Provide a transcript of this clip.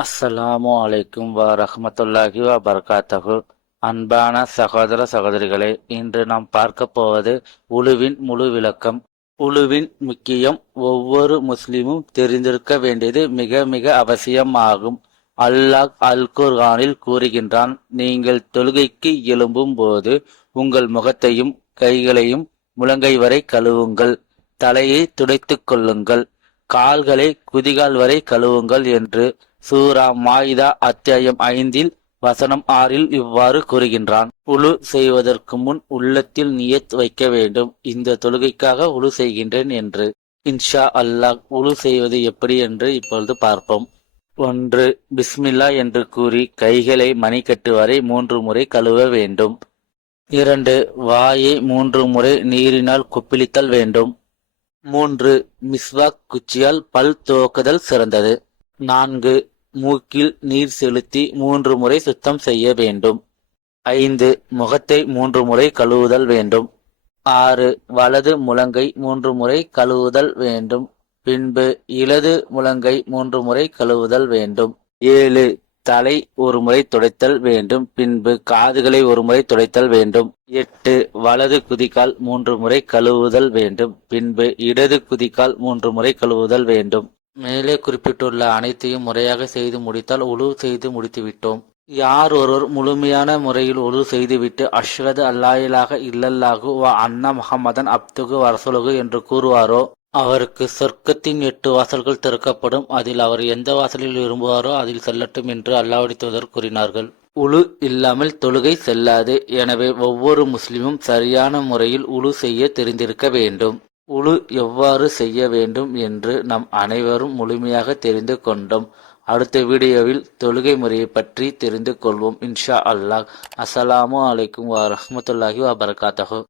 அஸ்ஸலாமு அலைக்கும் வரஹ்மத்துல்லாஹி வபரகாத்தஹு. அன்பான சகோதர சகோதரிகளே, இன்று நாம் பார்க்க போவது உலுவின் முழு விளக்கம். உலுவின் முக்கியம் ஒவ்வொரு முஸ்லிமும் தெரிந்திருக்க வேண்டியது மிக மிக அவசியமாகும். அல்லாஹ் அல் குர்ஆனில் கூறுகின்றான், நீங்கள் தொழுகைக்கு எழும்பும் போது உங்கள் முகத்தையும் கைகளையும் முழங்கை வரை கழுவுங்கள், தலையை துடைத்துக் கொள்ளுங்கள், கால்களை குதிகால் வரை கழுவுங்கள் என்று சூரா மாயிதா அத்தியாயம் 5 வசனம் 6 இவ்வாறு கூறுகின்றான். உழு செய்வதற்கு முன் உள்ளத்தில் நியத் வைக்க வேண்டும், இந்த தொழுகைக்காக உழு செய்கின்றேன் என்று. இன்ஷா அல்லாஹ். உழு செய்வது எப்படி என்று இப்பொழுது பார்ப்போம். 1. பிஸ்மில்லா என்று கூறி கைகளை மணிக்கட்டு வரை 3 முறை கழுவ வேண்டும். 2. வாயை 3 முறை நீரினால் கொப்பளித்தல் வேண்டும். 3. மிஸ்வாக் குச்சியால் பல் துலக்குதல் சிறந்தது. 4. மூக்கில் நீர் செலுத்தி 3 முறை சுத்தம் செய்ய வேண்டும். 5. முகத்தை 3 முறை கழுவுதல் வேண்டும். 6. வலது முழங்கை 3 முறை கழுவுதல் வேண்டும். பின்பு இடது முழங்கை 3 முறை கழுவுதல் வேண்டும். 7. தலை 1 முறை துடைத்தல் வேண்டும். பின்பு காதுகளை 1 முறை துடைத்தல் வேண்டும். 8. வலது குதிகால் 3 முறை கழுவுதல் வேண்டும். பின்பு இடது குதிகால் 3 முறை கழுவுதல் வேண்டும். மேலே குறிப்பிட்டுள்ள அனைத்தையும் முறையாக செய்து முடித்தால் உழு செய்து முடித்துவிட்டோம். யார் ஒருவர் முழுமையான முறையில் உழு செய்துவிட்டு அஷ்ஹது அல்லா இலாஹ இல்லல்லாஹு வ அன்ன முஹம்மதன் அப்துஹு வரசூலுஹு என்று கூறுவாரோ அவருக்கு சொர்க்கத்தின் 8 வாசல்கள் திறக்கப்படும். அதில் அவர் எந்த வாசலில் விரும்புவாரோ அதில் செல்லட்டும் என்று அல்லாஹ்வுடைய தூதர் கூறினார்கள். உழு இல்லாமல் தொழுகை செல்லாது. எனவே ஒவ்வொரு முஸ்லிமும் சரியான முறையில் உழு செய்ய தெரிந்திருக்க வேண்டும். உழு எவ்வாறு செய்ய வேண்டும் என்று நாம் அனைவரும் முழுமையாக தெரிந்து கொண்டோம். அடுத்த வீடியோவில் தொழுகை முறையை பற்றி தெரிந்து கொள்வோம் இன்ஷா அல்லாஹ். அஸ்ஸலாமு அலைக்கும் வரஹ்மத்துல்லாஹி வபரகாத்தஹு.